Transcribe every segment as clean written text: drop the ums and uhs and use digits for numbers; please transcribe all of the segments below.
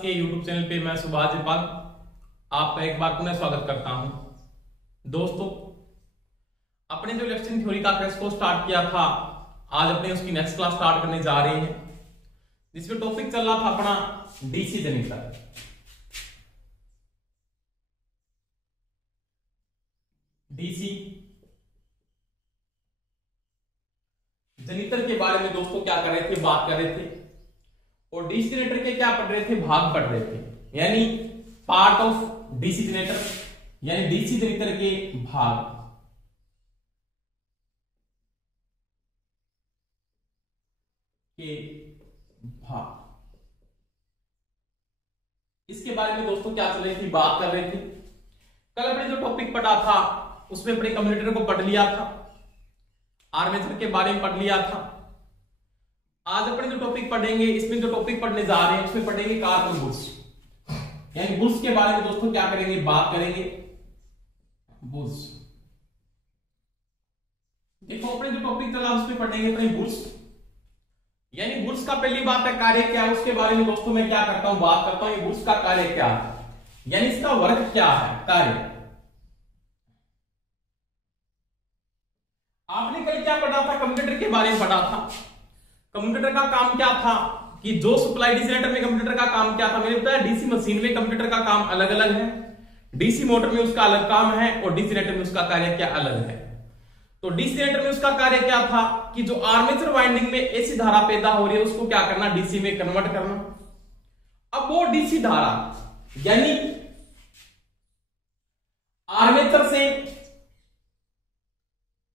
के YouTube channel पे मैं सुभाष जयपाल आपका एक बार पुनः स्वागत करता हूं। दोस्तों, अपने जो इलेक्शन थ्योरी का क्रैश कोर्स स्टार्ट किया था, आज अपने उसकी नेक्स्ट क्लास स्टार्ट करने जा रहे हैं, जिसमें टॉपिक चल रहा था अपना डीसी जनित्र। डीसी जनित्र के बारे में दोस्तों क्या कर रहे थे, बात कर रहे थे, और डीसी जनरेटर के क्या पढ़ रहे थे, भाग पढ़ रहे थे, यानी पार्ट ऑफ डीसी जनरेटर, यानी डीसी जनरेटर के भाग। इसके बारे में दोस्तों क्या चल रही थी, बात कर रहे थे। कल अपने जो टॉपिक पढ़ा था उसमें अपने कम्युटेटर को पढ़ लिया था, आर्मेचर के बारे में पढ़ लिया था। आज अपने जो टॉपिक पढ़ेंगे, इसमें जो टॉपिक पढ़ने जा रहे हैं उसमें पढ़ेंगे कार्बन बुश, यानी बुश के बारे में दोस्तों क्या करेंगे, बात करेंगे बुश। देखो अपने जो टॉपिक चला उसमें पढ़ेंगे अपने बुश, यानी बुश का पहली बात है कार्य क्या है, उसके बारे में दोस्तों मैं क्या करता हूं, बात करता हूं ये बुश का कार्य क्या है, यानी इसका वर्क क्या है, कार्य। आपने कल क्या पढ़ा था, कम्युटेटर के बारे में पढ़ा था। कम्युटेटर का काम क्या था कि जो सप्लाई डीसी जनरेटर में कम्युटेटर का काम क्या था, मैंने बताया डीसी मशीन में कम्युटेटर का काम अलग अलग है, डीसी मोटर में उसका अलग काम है, और डीसी जनरेटर में उसका कार्य क्या अलग है। तो डीसी जनरेटर में उसका कार्य क्या था कि जो आर्मेचर वाइंडिंग में एसी धारा पैदा हो रही है उसको क्या करना, डीसी में कन्वर्ट करना। अब वो डीसी धारा यानी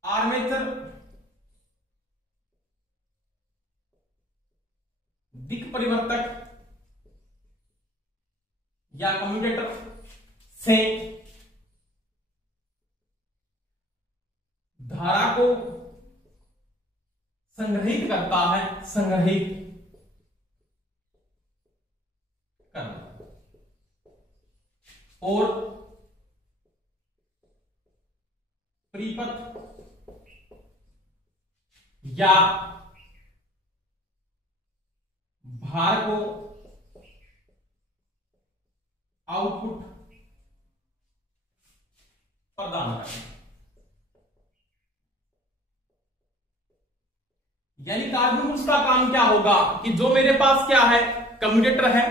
आर्मेचर दिक् परिवर्तक या कम्यूटेटर से धारा को संग्रहित करता है, संग्रहित करना, और परिपथ या भार को आउटपुट प्रदान करना। यानी कार्बन बुश का काम क्या होगा कि जो मेरे पास क्या है, कम्यूटेटर है,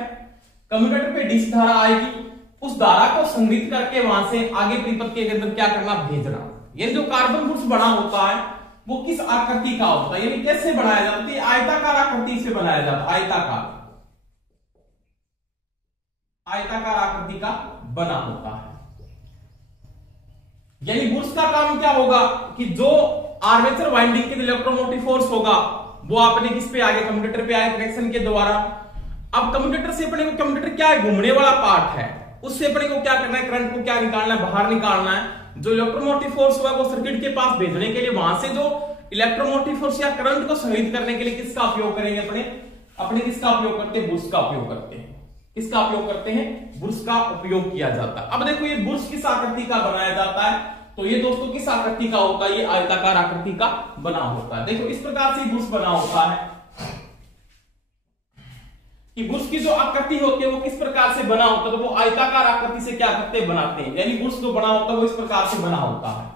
कम्यूटेटर पे डीसी धारा आएगी, उस धारा को संग्रहित करके वहां से आगे परिपथ के अंदर क्या करना, भेजना। ये जो कार्बन बुश बना होता है वो किस आकृति का होता है, यानी कैसे बनाया जाता है, आयताकार आकृति से बनाया जाता है, आयताकार आकृति का बना होता है। यानी बुश का काम क्या होगा कि जो आर्मेचर वाइंडिंग के इलेक्ट्रोमोटिव फोर्स होगा वो आपने किस पे आगे, कम्यूटेटर पे आगे कनेक्शन के द्वारा। अब कम्यूटेटर से अपने को, कम्यूटेटर क्या है, घूमने वाला पार्ट है, उससे अपने को क्या करना है, करंट को क्या निकालना है, बाहर निकालना है। जो इलेक्ट्रोमोटिव फोर्स हुआ वो सर्किट के पास भेजने के लिए, वहां से जो इलेक्ट्रोमोटिव फोर्स या करंट को संग्रहित करने के लिए किसका उपयोग करेंगे, अपने किसका उपयोग करते हैं, बुश का उपयोग करते हैं। किसका उपयोग करते हैं, बुश का उपयोग किया जाता है। अब देखो ये बुश किस आकृति का बनाया जाता है, तो ये दोस्तों किस आकृति का होता है, ये आयताकार आकृति का बना होता है। देखो इस प्रकार से बुश बना होता है कि बुश की जो आकृति होती है वो किस प्रकार से बना होता है, तो वो आयताकार आकृति से क्या करते हैं, बनाते हैं। यानी बुश जो बना होता है वो इस प्रकार से बना होता है।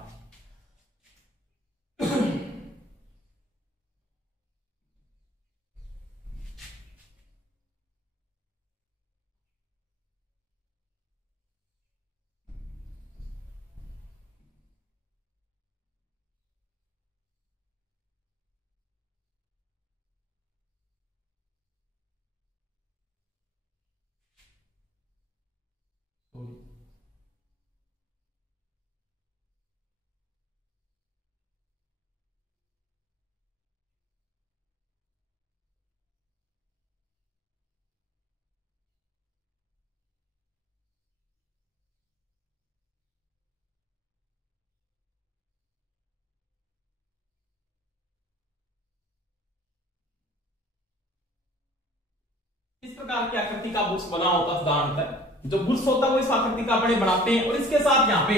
इस प्रकार की आकृति का बुश बना होता है। साधारणतः जो बुश होता है वो इस आकृति का अपने बनाते हैं, और इसके साथ यहाँ पे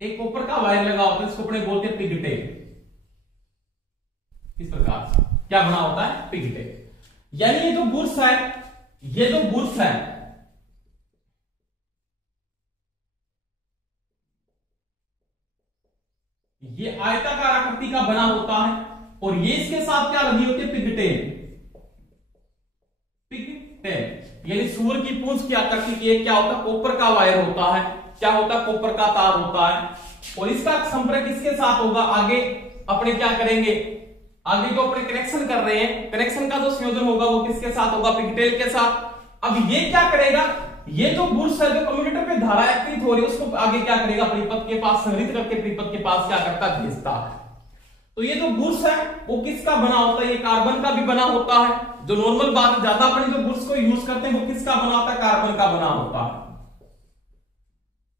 एक कॉपर का वायर लगा होता है, इसको अपने बोलते हैं पिगटेल। इस प्रकार से क्या बना होता है, पिगटेल। यानी ये जो बुश है ये जो बुर्स है ये आयताकार आकृति का बना होता है और ये इसके साथ क्या लगी होती है, पिगटेल। पिगटेल यानी सूअर की पूंछ की आकृति की क्या होता है, कॉपर का वायर होता है। क्या होता है, कॉपर का तार होता है। और इसका संपर्क किसके साथ होगा, आगे अपने क्या करेंगे, आगे जो अपने कनेक्शन कर रहे हैं, कनेक्शन का जो संयोजन होगा वो किसके साथ होगा, पिगटेल के साथ। अब ये क्या करेगा, ये जो बुर्स है जो कम्युनिकेटर पे धारा एक्टिव हो रही है उसको आगे क्या करेगा, परिपथ के पास संग्रहित करके परिपथ के पास क्या करता है, भेजता है। तो ये जो बुर्स है वो किसका बना होता है, ये कार्बन का भी बना होता है। जो नॉर्मल बात ज्यादा अपने जो बुर्स को यूज करते हैं वो किसका बना होता है, कार्बन का बना होता है।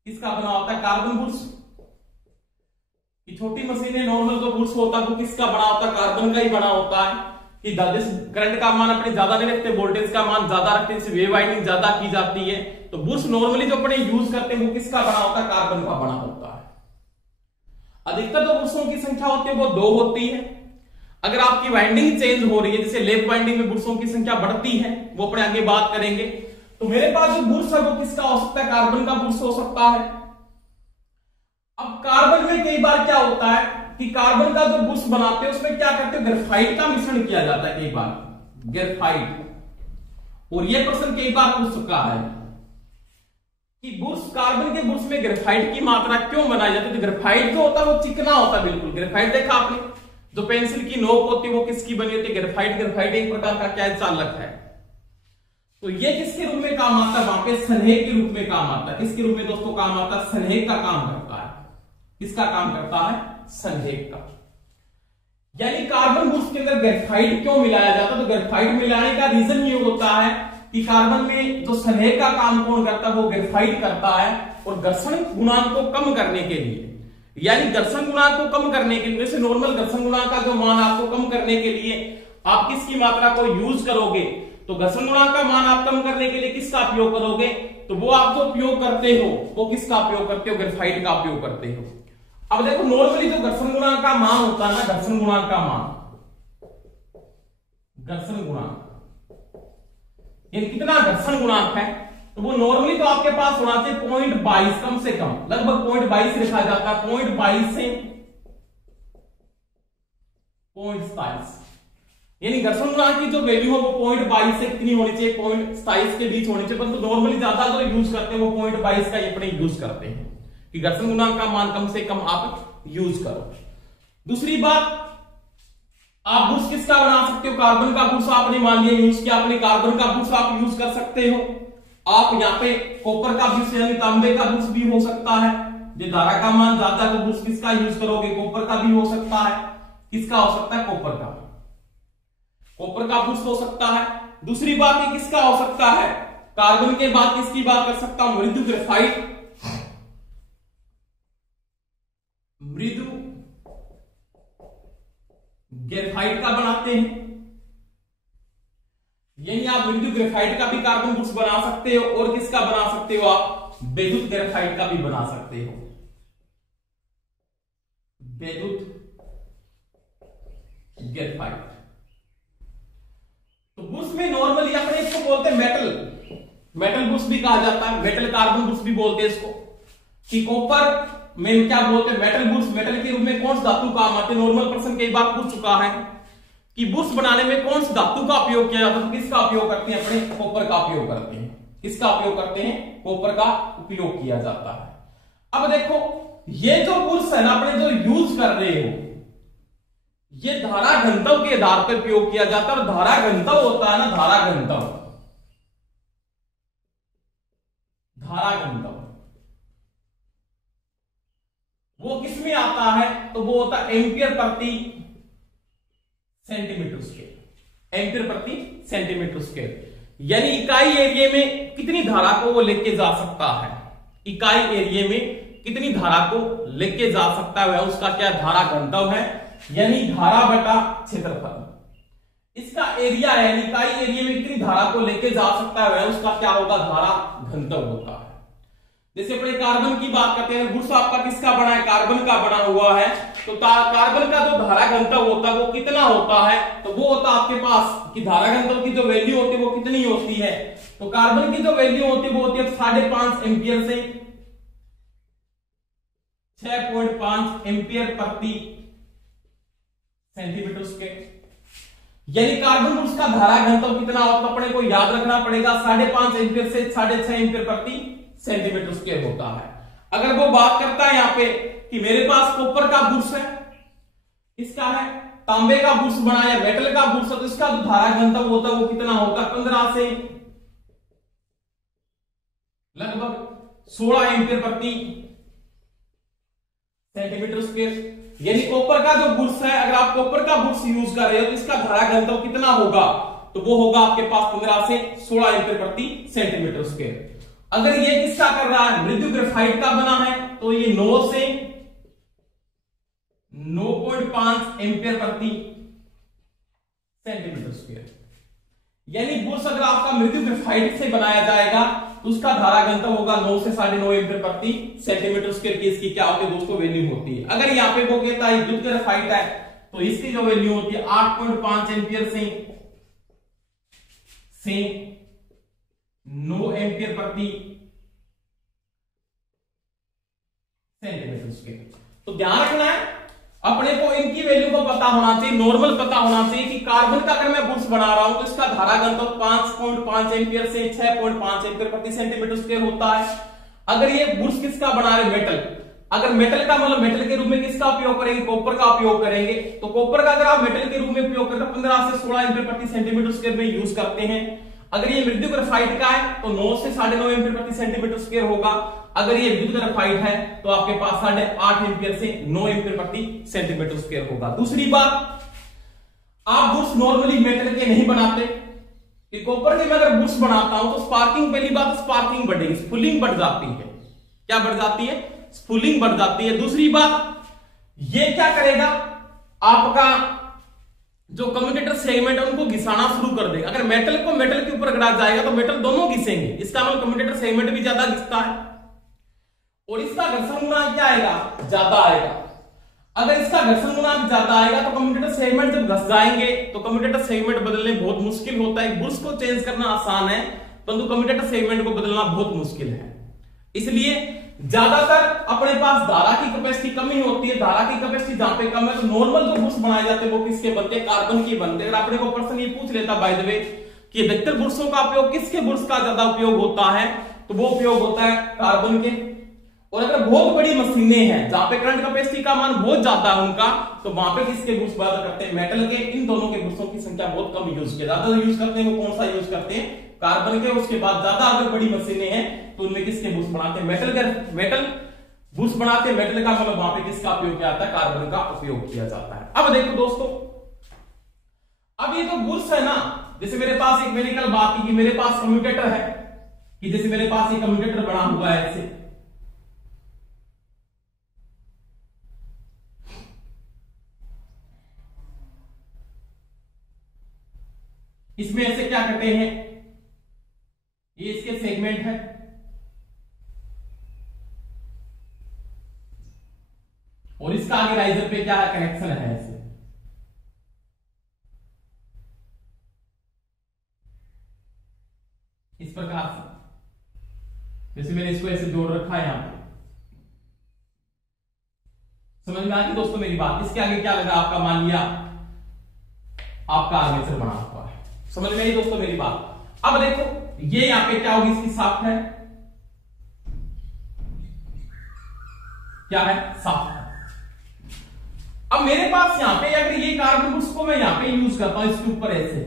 किसका बना होता है, कार्बन बुर्स। ये छोटी मशीनें नॉर्मल जो बुर्स होता है वो किसका बना होता है, कार्बन का ही बना होता है। कि करंट का मान अपने ज्यादा नहीं रखते, वोल्टेज का मान ज्यादा रखते हैं, वेव वाइंडिंग ज्यादा की जाती है। तो बुर्स नॉर्मली जो अपने यूज करते हैं वो किसका बना होता है, कार्बन का बना होता है। अधिकतर जो बुर्सों की संख्या होती है वो 2 होती है। अगर आपकी वाइंडिंग चेंज हो रही है, जैसे लेफ्ट वाइंडिंग में बुर्सों की संख्या बढ़ती है, वो अपने आगे बात करेंगे। तो मेरे पास जो बुर्स है वो किसका हो सकता है, कार्बन का बुर्स हो सकता है। अब कार्बन में कई बार क्या होता है कि कार्बन का जो बुर्स बनाते हैं उसमें क्या करते हैं, ग्रेफाइट का मिश्रण किया जाता है कई बार, ग्रेफाइट। और ये प्रश्न कई बार पूछ चुका है कि बुर्स, कार्बन के बुर्स में ग्रेफाइट की मात्रा क्यों बनाई जाती है। तो ग्रेफाइट जो होता है वो चिकना होता है बिल्कुल। ग्रेफाइट देखा आपने, जो पेंसिल की नोक होती है वो किसकी बनी होती है, ग्रेफाइट। ग्रेफाइट एक प्रकार का क्या चालक है। तो ये किसके रूप में काम आता है, वहां पे सनहेक के रूप में काम आता है। किसके रूप में दोस्तों काम आता है, सनहेक का काम करता है। किसका काम करता है, सनहेक का। यानी कार्बन बुर्स के अंदर ग्रेफाइट क्यों मिलाया जाता है, तो ग्रेफाइट मिलाने का रीजन ये होता है कि कार्बन में जो सनहेक का काम कौन करता है, वो ग्रेफाइट करता है। और घर्षण गुणांक को कम करने के लिए, यानी घर्षण गुणांक को कम करने के लिए, जैसे नॉर्मल घर्षण गुणांक का जो मान आपको कम करने के लिए आप किसकी मात्रा को यूज करोगे, तो घर्षण गुणांक का मान आप कम करने के लिए किसका उपयोग करोगे, तो वो आप जो उपयोग करते हो वो किसका उपयोग करते हो, ग्रेफाइट का उपयोग करते हो। अब देखो नॉर्मली जो घर्षण गुणांक का मान होता है ना, घर्षण गुणांक का मान, घर्षण गुणांक ये कितना घर्षण गुणांक है, तो वो नॉर्मली तो आपके पास होना चाहिए 0.22 कम से कम, लगभग 0.22 लिखा जाता है, 0.22 से 0.27। यानी घर्षण गुणांक की जो वैल्यू है वो 0.22 से कितनी होनी चाहिए, 0.27 के बीच होनी चाहिए। परंतु नॉर्मली ज्यादा जो यूज करते हैं वो 0.22 का अपने यूज करते हैं कि घर्षण गुणांक का मान कम से कम आप यूज करो। दूसरी बात, आप बुर्स किसका बना सकते हो, कार्बन का बुर्स आपने मान लिया यूज किया, अपने कार्बन का बुर्स आप यूज कर सकते हो। आप यहाँ पे कॉपर का बुर्स यानी तांबे का बुर्स भी हो सकता है। जो धारा का मान ज्यादा है तो बुर्स किसका यूज करोगे, कॉपर का भी हो सकता है। किसका हो सकता है, कॉपर का, कॉपर का बुर्स हो सकता है। दूसरी बात ये किसका हो सकता है, कार्बन के बाद किसकी बात कर सकता हूं, मृदु ग्रेफाइट, मृदु ग्रेफाइट का बनाते हैं। यानी आप मृदु ग्रेफाइट का भी कार्बन बुर्स बना सकते हो और किसका बना सकते हो, आप विद्युत ग्रेफाइट का भी बना सकते हो, विद्युत ग्रेफाइट। तो बुर्स में नॉर्मली अपने इसको बोलते हैं मेटल बुर्स भी कहा जाता है, मेटल कार्बन बुर्स भी बोलते हैं इसको। कि कॉपर में क्या बोलते हैं, मेटल बुर्स। मेटल के रूप में कौन सी धातु काम आते हैं, नॉर्मल प्रश्न कई बार पूछ चुका है कि बुर्स बनाने में कौन सी धातु का उपयोग किया जाता है, तो किसका उपयोग करते हैं, अपने कॉपर का उपयोग करते हैं। किसका उपयोग करते हैं, कॉपर का उपयोग किया जाता है। अब देखो ये जो बुर्स है ना अपने जो यूज कर रहे हो, ये धारा घनत्व के आधार पर उपयोग किया जाता है। और धारा घनत्व होता है ना, धारा घनत्व, धारा घनत्व वो किसमें आता है, तो वो होता है एम्पियर प्रति सेंटीमीटर स्क्वायर, एम्पियर प्रति सेंटीमीटर स्क्वायर। यानी इकाई एरिया में कितनी धारा को वो लेके जा सकता है, इकाई एरिया में कितनी धारा को लेके जा सकता है, वह उसका क्या धारा घनत्व है, यानी धारा बटा क्षेत्रफल। इसका एरिया है, यानी इकाई एरिया में कितनी धारा को लेके जा सकता है, वह उसका क्या होगा, धारा घनत्व होता है। जैसे अपने कार्बन की बात करते हैं, बुर्स आपका किसका बना है, कार्बन का बना हुआ है, तो कार्बन का जो धारा घनत्व होता है वो कितना होता है, तो वो होता है आपके पास कि धारा घनत्व की जो वैल्यू होती है वो कितनी होती है, तो कार्बन की जो वैल्यू होती है वो होती है 5.5 एम्पियर से 6.5 एम्पियर प्रति सेंटीमीटर स्क्वायर। यानी कार्बन वृक्ष का धारा घनत्व कितना होता है अपने को याद रखना पड़ेगा, 5.5 एम्पियर से 6.5 एम्पियर प्रति सेंटीमीटर स्क्वायर होता है। अगर वो बात करता है यहाँ पे कि मेरे पास कॉपर का बुर्श है, इसका है तांबे का बुर्श बना या मेटल का बुर्श, तो इसका जो धारा घनत्व होता है वो कितना होगा, 15 से लगभग 16 एम्पियर प्रति सेंटीमीटर स्क्वायर। यानी कॉपर का जो बुर्श है, अगर आप कॉपर का बुर्श यूज कर रहे हो तो इसका धारा घनत्व कितना होगा, तो वो होगा आपके पास 15 से 16 एम्पियर प्रति सेंटीमीटर स्क्वायर। अगर ये किसका कर रहा है, मृदु ग्रेफाइट का बना है, तो ये 9 से 9.5 एम्पियर प्रति सेंटीमीटर स्क्वायर। यानी बुर्श अगर आपका मृदु ग्रेफाइट से बनाया जाएगा तो उसका धारा घनत्व होगा 9 से 9.5 एम्पियर प्रति सेंटीमीटर स्क्वायर की इसकी क्या होती है दोस्तों, वैल्यू होती है। अगर यहाँ पे वो कहता है विद्युत ग्रेफाइट है तो इसकी जो वैल्यू होती है 8.5 एम्पियर से 9 एम्पियर प्रति सेंटीमीटर स्क्वायर। तो ध्यान रखना है अपने को, इनकी वैल्यू को पता होना चाहिए, नॉर्मल पता होना चाहिए कि कार्बन का अगर मैं बुर्श बना रहा हूं तो इसका धारा घनत्व 5.5 एम्पियर से 6.5 एम्पियर प्रति सेंटीमीटर स्क्वायर होता है। अगर ये बुर्श किसका बना रहे, मेटल, अगर मेटल का मतलब मेटल के रूप में किसका उपयोग करेंगे, कॉपर का उपयोग करेंगे, तो कॉपर का अगर आप मेटल के रूप में उपयोग करते हैं 15 से 16 एम्पियर प्रति सेंटीमीटर स्क्वायर में यूज करते हैं। अगर ये मृदु ग्रेफाइट का है तो 9 से 9.5 एम्पियर प्रति सेंटीमीटर स्क्वायर होगा। अगर ये विद्युत ग्रेफाइट है तो आपके पास 8.5 एम्पियर से 9 एम्पियर प्रति सेंटीमीटर स्क्वायर होगा। दूसरी बात, आप बुर्श नॉर्मली मेटल के नहीं बनाते, कि कॉपर के मैं अगर बुर्श बनाता हूं तो स्पार्किंग, पहली बात स्पार्किंग बढ़ेगी, स्फुलिंग बढ़ जाती है। क्या बढ़ जाती है, स्फुलिंग बढ़ जाती है। दूसरी बात, ये क्या करेगा, आपका जो कम्यूटेटर सेगमेंट है उनको घिसाना शुरू कर देगा। अगर मेटल को मेटल के ऊपर गड़ा जाएगा तो मेटल दोनों घिसेंगे, इसका मतलब कम्यूटेटर सेगमेंट भी ज्यादा घिसता है और इसका घर्षण गुणांक क्या आएगा, ज्यादा आएगा। अगर इसका घर्षण गुणांक ज्यादा आएगा तो कम्यूटेटर सेगमेंट जब घस जाएंगे तो कम्यूटेटर सेगमेंट बदलने बहुत मुश्किल होता है। बुर्श को चेंज करना आसान है परंतु कम्यूटेटर सेगमेंट को बदलना बहुत मुश्किल है। इसलिए ज्यादातर अपने पास धारा की कैपेसिटी कमी होती है, धारा की कैपेसिटी जहां पे कम है तो नॉर्मल जो बुर्श बनाए जाते हैं वो किसके बनते हैं, कार्बन के बनते हैं। अगर अपने को पर्सन ये पूछ लेता बाय द वे कि अधिकतर बुर्शों का उपयोग किसके बुर्श का ज्यादा उपयोग होता है, तो वो उपयोग होता है कार्बन के। और अगर बहुत बड़ी मशीनें हैं जहां पे करंट कैपेसिटी का मान बहुत ज्यादा है उनका, तो वहां पे किसके बुर्श ज्यादा करते हैं, मेटल के। इन दोनों के बुर्शों की संख्या बहुत कम यूज की, ज्यादा यूज करते हैं वो कौन सा यूज करते हैं, कार्बन के। उसके बाद ज्यादा अगर बड़ी मशीनें हैं तो उनमें किसके बुर्श बनाते हैं, मेटल बुर्श बनाते हैं। मेटल का मतलब वहां पे किसका उपयोग किया जाता है, कार्बन का उपयोग किया जाता है। अब देखो दोस्तों, अब ये जो बुर्श है ना, जैसे मेरे पास एक मैंने कल बात की कि मेरे पास कम्यूटेटर है, कि जैसे मेरे पास एक कम्यूटेटर बना हुआ है ऐसे, इसमें ऐसे क्या करते हैं, ये इसके सेगमेंट है, और इसका आगे राइजर पे क्या है, कनेक्शन है ऐसे। इस प्रकार से जैसे मैंने इसको ऐसे जोड़ रखा है यहां पे, समझ में आ गई दोस्तों मेरी बात। इसके आगे क्या लगा आपका, मान लिया आपका आर्मेचर बना हुआ है, समझ में आई दोस्तों मेरी बात। अब देखो ये यहां पे क्या होगी, इसकी शाफ्ट है, क्या है, शाफ्ट है। अब मेरे पास यहां पे अगर ये कार्बन बुर्श को मैं यहां पे यूज करता हूं इसके ऊपर ऐसे,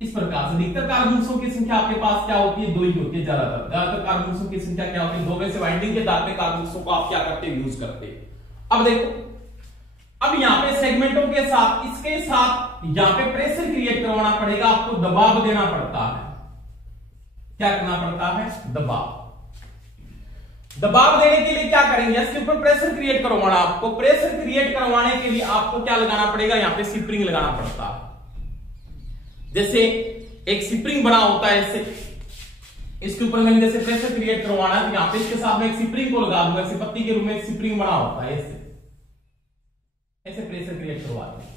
इस प्रकार से अधिकतर कार्बन बुर्शों की संख्या आपके पास क्या होती है, 2 ही होती है। ज्यादातर कार्बन बुर्शों की संख्या क्या होती है, 2 में से वाइंडिंग के आधार पे कार्बन बुर्शों को आप क्या करते हैं, यूज करते हैं। अब देखो, अब यहां पे सेगमेंटों के साथ, इसके साथ यहां पे प्रेशर क्रिएट करवाना पड़ेगा, आपको दबाव देना पड़ता है। क्या करना पड़ता है, दबाव। दबाव देने के लिए क्या करेंगे, इसके ऊपर प्रेशर क्रिएट करवाना। आपको प्रेशर क्रिएट करवाने के लिए आपको क्या लगाना पड़ेगा, यहां पे स्प्रिंग लगाना पड़ता है। जैसे एक स्प्रिंग बना होता है ऐसे, इसके ऊपर मैंने जैसे प्रेशर क्रिएट करवाना है, तो यहाँ पे इसके साथ में एक स्प्रिंग को लगा दूंगा, ऐसे पत्ती के रूप में एक स्प्रिंग बना होता है, ऐसे प्रेशर क्रिएट करवाते हैं।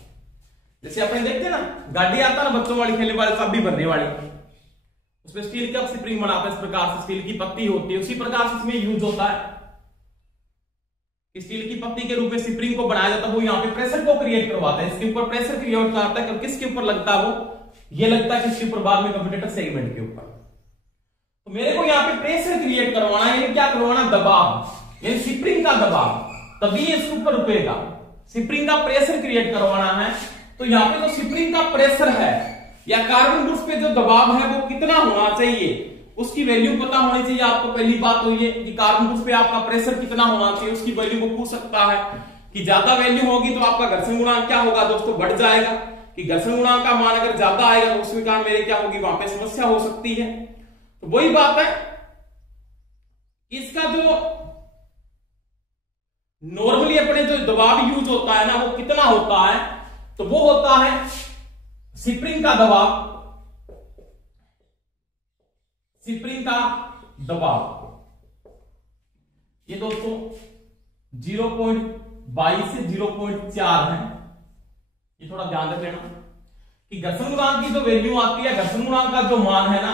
जैसे अपने देखते हैं ना गाड़ी आता है ना बच्चों वाली खेलने वाली सब भी भरने वाली, उसमें स्टील का स्प्रिंग बनाते हैं, इस प्रकार से स्टील की पत्ती होती है, उसी प्रकार से इसमें यूज होता है। स्टील की पत्ती के रूप में स्प्रिंग को बनाया जाता है, वो यहाँ पे प्रेशर को क्रिएट करवाता है। इसके ऊपर प्रेशर क्रिएट करता है, किसके ऊपर लगता है वो, ये लगता है किसके ऊपर, बाद में कम्यूटेटर सेगमेंट के ऊपर। तो मेरे को यहाँ पे प्रेशर क्रिएट करवाना है, यानी क्या करवाना, दबाव, यानी स्प्रिंग का दबाव, तभी ये इसके ऊपर रुकेगा। स्प्रिंग का प्रेशर क्रिएट करवाना है, तो यहाँ पे जो स्प्रिंग का प्रेशर है या कार्बन गुड्स पे जो दबाव है वो कितना होना चाहिए, उसकी वैल्यू पता होनी चाहिए आपको। पहली बात तो ये कि कार्बन गुड्स पे आपका प्रेशर कितना होना चाहिए, उसकी वैल्यू को पूछ सकता है कि ज्यादा वैल्यू होगी तो आपका घर्षण गुणांक क्या होगा दोस्तों, बढ़ जाएगा, कि घर्षण गुणांक का मान अगर ज्यादा आएगा तो उसमें कारण मेरे क्या होगी, वहां पे समस्या हो सकती है। तो वही बात है, इसका जो नॉर्मली अपने जो दबाव यूज होता है ना वो कितना होता है, तो वो होता है स्प्रिंग का दबाव, स्प्रिंग का दबाव ये दोस्तों 0.22 से 0.4 है। ये थोड़ा ध्यान रख लेना कि घर्षण गुणांक की जो वैल्यू आती है, घर्षण गुणांक का जो मान है ना,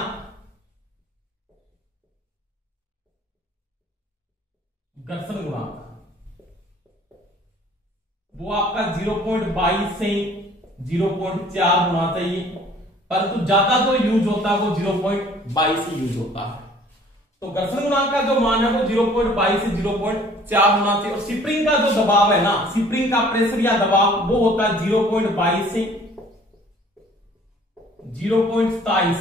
घर्षण गुणांक वो आपका 0.22 से 0.4 होना चाहिए, परंतु ज्यादा जो यूज होता है वो 0.22 से यूज होता है। तो घर्षण गुणांक का जो मान है वो 0.22 से 0.4 होना चाहिए। और स्प्रिंग का जो दबाव है ना, स्प्रिंग का प्रेशर या दबाव वो होता है 0.22 से 0.27,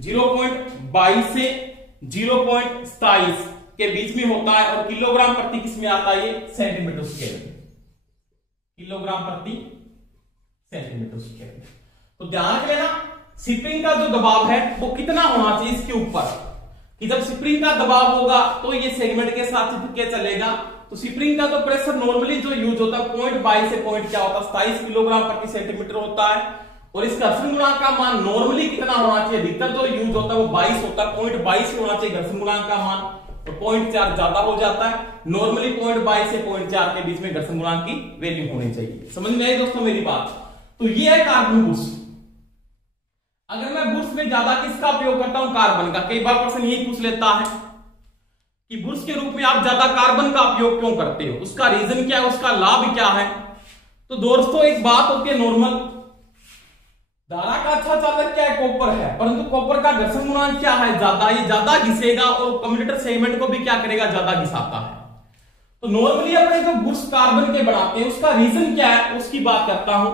0.22 से 0.27 के बीच में होता है। और किलोग्राम प्रति किस में आता है, ये सेंटीमीटर स्क्वायर, किलोग्राम प्रति सेंटीमीटर स्क्वायर। तो ध्यान रख लेना स्प्रिंग का जो दबाव है वो कितना होना चाहिए इसके ऊपर, कि जब स्प्रिंग का दबाव होगा तो ये सेगमेंट के साथ चिपक के चलेगा। तो स्प्रिंग का जो प्रेशर नॉर्मली जो यूज होता है 0.22 से पॉइंट क्या होता है 27 किलोग्राम प्रति सेंटीमीटर होता है। और इस घर्षण गुणांक का मान नॉर्मली कितना होना चाहिए, अधिकतर जो यूज होता है वो 22 होता है, 0.22 ही होना चाहिए घर्षण गुणांक का मान, तो 0.4 ज्यादा हो जाता है। नॉर्मली 0.22 से 0.4 के बीच में घर्षण गुणांक की वैल्यू होनी चाहिए। समझ में आई दोस्तों मेरी बात। तो ये है कार्बन बुश। अगर मैं बुश में ज्यादा किसका उपयोग करता हूं, कार्बन का। कई बार प्रश्न यही पूछ लेता है कि बुश के रूप में आप ज्यादा कार्बन का उपयोग क्यों करते हो, उसका रीजन क्या है, उसका लाभ क्या है। तो दोस्तों एक बात होती है नॉर्मल, धारा का अच्छा चालक क्या है, कॉपर है, परंतु कॉपर का घर्षण गुणांक क्या है, ज्यादा, ये ज्यादा घिसेगा और कम्यूटेटर सेगमेंट को भी क्या करेगा, ज्यादा घिसाता है। तो नॉर्मली अपने जो बुश कार्बन के बनाते हैं उसका रीजन क्या है, उसकी बात करता हूं।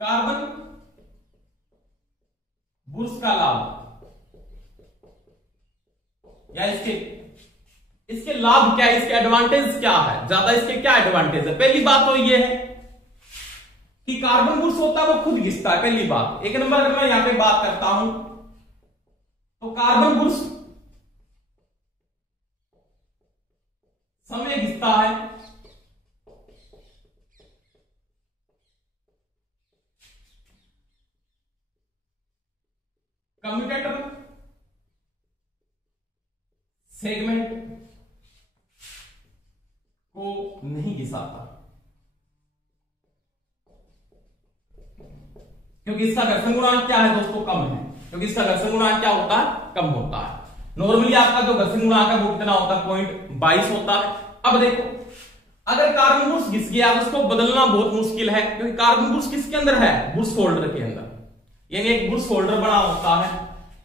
कार्बन बुश का लाभ या इसके लाभ क्या है, इसके एडवांटेज क्या है, ज्यादा इसके क्या एडवांटेज है। पहली बात तो ये है कि कार्बन बुश होता है वो खुद घिसता है, पहली बात। एक नंबर अगर मैं यहां पे बात करता हूं तो कार्बन बुश समय घिसता है, कम्यूटेटर सेगमेंट को नहीं घिसाता, क्योंकि इसका घर्षण गुणांक क्या है दोस्तों, कम है। क्योंकि इसका घर्षण गुणांक क्या होता है, कम होता है। नॉर्मली आपका जो घर्षण गुणांक है वो कितना होता है, 0.22 होता है। अब देखो अगर कार्बन बुश घिस गया तो उसको बदलना बहुत मुश्किल है, क्योंकि कार्बन बुश किसके अंदर है, बुश फोल्डर के अंदर। यानी एक बुश होल्डर बना होता है,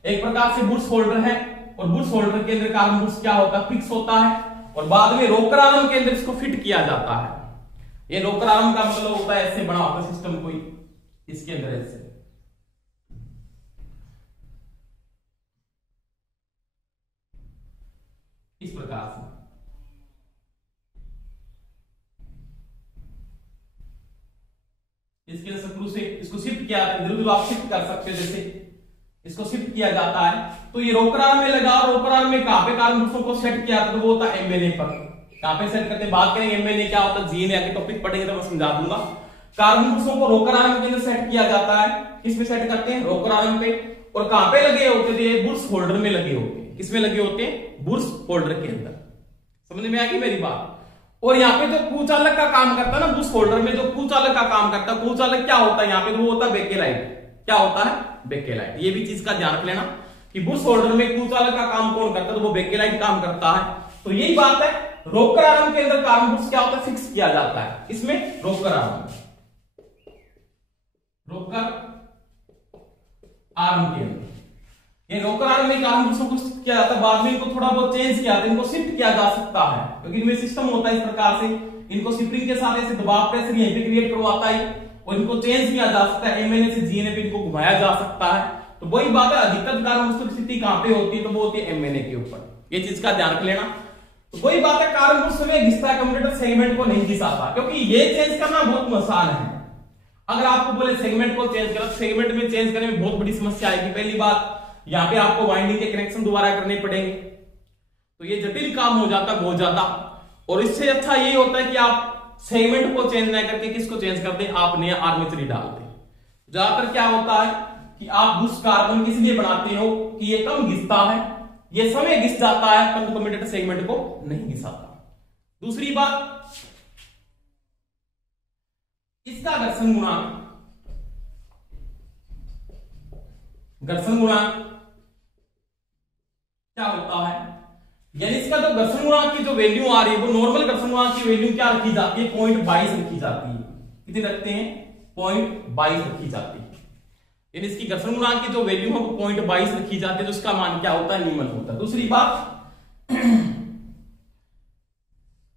एक प्रकार से बुश होल्डर है, और बुश होल्डर के अंदर कार्बन बुश क्या होता है, फिक्स होता है, और बाद में रोकर आर्म के अंदर इसको फिट किया जाता है। ये रोकर आर्म का मतलब होता है ऐसे बना होता है सिस्टम कोई, इसके अंदर ऐसे। इस प्रकार से इसके स्क्रू से इसको शिफ्ट किया, इधर उधर आप शिफ्ट कर सकते हो। जैसे इसको शिफ्ट किया जाता है। तो ये रोकर आर्म में लगा, और रोकर आर्म में कहां पे कार्बन पुरुषों को सेट किया तो वो होता है एमएनए पर। कहां पे सेट करते हैं, बात करेंगे एमएनए क्या होता है, जीएनए आगे टॉपिक पढ़ेंगे तो मैं समझा दूंगा। कार्बन पुरुषों को रोकर आर्म के अंदर सेट किया जाता है। किसमें सेट करते हैं, रोकर आर्म पे। और कहां पे लगे होते थे, बुर्स होल्डर में लगे होते हैं। किसमें लगे होते हैं, बुर्स होल्डर के अंदर। समझ में आ गई मेरी बात। और यहाँ पे जो कुचालक का काम करता है ना, बुर्स होल्डर में जो कुचालक का काम करता है, कुचालक क्या होता है यहाँ पे, वो होता है बेकेलाइट। क्या होता है, बेकेलाइट। ये भी चीज का ध्यान रख लेना कि बुर्स होल्डर में कुचालक का काम कौन करता है, तो वो बेकेलाइट काम करता है। तो यही बात है, रोकर आर्म के अंदर कार्बन बुर्स क्या होता है, फिक्स किया जाता है। इसमें रोकर आर्म, रोकर आर्म के अंदर ये रोकर आर्म में कार्बन बुर्सों को किया जाता है। बाद में इनको थोड़ा बहुत चेंज किया जाता है, इनको शिफ्ट किया जा सकता है, क्योंकि इनमें सिस्टम होता है इस प्रकार से। इनको स्प्रिंग के साथ ऐसे दबाव प्रेशर यहीं पे क्रिएट करवाता है, और इनको चेंज किया जा सकता है। एमएनए से जीएनए पे इनको घुमाया जा सकता है। तो वही बात है, अधिकतर कार्बन बुर्सों की स्थिति कहां पे होती है, तो वो होती है एमएनए के ऊपर। ये चीज का ध्यान रख लेना। तो वही बात है, कार्बन बुर्स में घिसता है, कम्यूटेटर सेगमेंट को नहीं घिसाता, क्योंकि ये चेंज करना बहुत आसान है। अगर आपको बोले सेगमेंट को चेंज करो, सेगमेंट में चेंज करने में बहुत बड़ी समस्या आएगी। पहली बात, यहाँ पे आपको वाइंडिंग के कनेक्शन दोबारा करने पड़ेंगे, तो ये जटिल काम हो जाता बहुत ज्यादा। और इससे अच्छा ये होता है कि आप सेगमेंट को चेंज ना करके किसको चेंज करते हैं, आप नया आर्मेचर डालते हैं। ज्यादातर क्या होता है कि आप बुर्स कार्बन किस लिए बनाते हो कि ये कम घिसता है, ये समय घिस जाता है, परंतु कम्यूटेटर सेगमेंट को नहीं घिसाता। दूसरी बात, इसका घर्षण गुणांक, घर्षण गुणांक क्या होता है, यानी इसका जो घर्षण गुणांक की जो वैल्यू आ रही है, वो नॉर्मल घर्षण गुणांक की वैल्यू क्या रखी जाती है, 0.22 रखी जाती है। कितनी रखते हैं, 0.22 रखी जाती है। यानी इसकी घर्षण गुणांक की जो वैल्यू है वो 0.22 रखी जाती है, तो उसका मान क्या होता है, न्यूमन होता है। दूसरी बात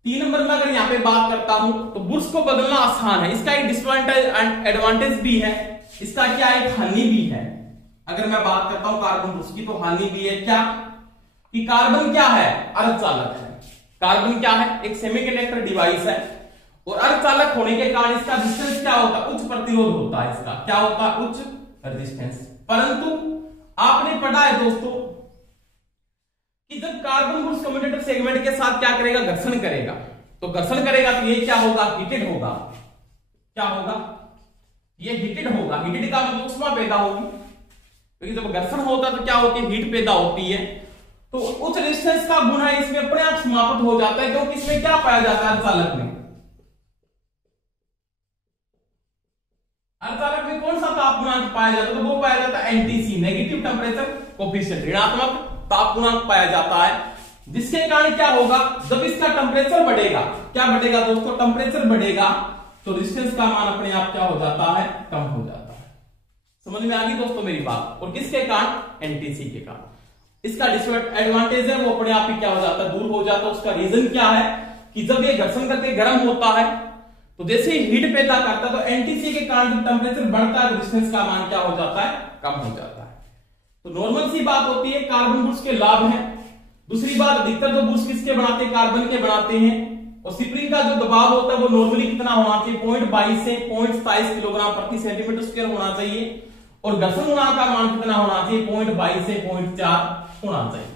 3 नंबर में अगर यहाँ पे बात करता हूं, तो बुर्स को बदलना आसान है। इसका एक डिसएडवांटेज एंड एडवांटेज भी है, इसका क्या एक हानि भी है। अगर मैं बात करता हूं कार्बन बुर्स की, तो हानि भी है क्या, कि कार्बन क्या है, अर्धचालक है। कार्बन क्या है, एक सेमीकंडक्टर डिवाइस है, और अर्धचालक होने के कारण इसका रेजिस्टेंस क्या होता है, उच्च प्रतिरोध होता है। इसका क्या होता है, उच्च रेजिस्टेंस। परंतु आपने पढ़ा है दोस्तों कि जब कार्बन बुर्स कम्यूटेटर सेगमेंट के साथ क्या करेगा, घर्षण करेगा, तो घर्षण करेगा तो ये क्या होगा, हीटेड होगा। क्या होगा, ये हीटेड होगा। हीटेड का मतलब ऊष्मा पैदा होगी, क्योंकि जब घर्षण होता है तो क्या होती है, हीट पैदा होती है। तो उच्च रेजिस्टेंस का गुण है इसमें अपने आप समाप्त हो जाता है, क्योंकि इसमें क्या पाया जाता है, अर्धचालक में, अर्धचालक में कौन सा ताप गुणांक पाया जाता है, तो वो पाया जाता है एनटीसी, नेगेटिव टेम्परेचर कोफिशिएंट, ऋणात्मक ताप गुणांक पाया जाता है। जिसके कारण क्या होगा, जब इसका टेम्परेचर बढ़ेगा, क्या बढ़ेगा दोस्तों, टेम्परेचर बढ़ेगा, तो रेजिस्टेंस का मान अपने आप क्या हो जाता है, कम हो जाता है। समझ में आ गई दोस्तों मेरी बात। और किसके कारण, एनटीसी के कारण। इसका डिसएडवांटेज है वो अपने आप ही क्या हो जाता है, दूर हो जाता है। उसका रीजन क्या है कि जब ये घर्षण करके गर्म होता है, तो जैसे ही हीट पैदा करता है, तो एनटीसी के कारण जब टेम्परेचर बढ़ता है, रेजिस्टेंस का मान क्या हो जाता है, कम हो जाता है। तो नॉर्मल सी बात होती है, कार्बन बुर्स के लाभ हैं। दूसरी बात, अधिकतर जो बुर्स किसके बनाते हैं, कार्बन के बनाते हैं। और स्प्रिंग का जो दबाव होता है वो नॉर्मली कितना होना चाहिए, 0.22 से 0.27 किलोग्राम प्रति सेंटीमीटर स्क्वायर होना चाहिए। और घर्षण गुणांक का मान कितना होना चाहिए, 0.22 से 0.4 होना चाहिए।